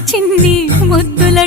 చిన్ని ముద్దుల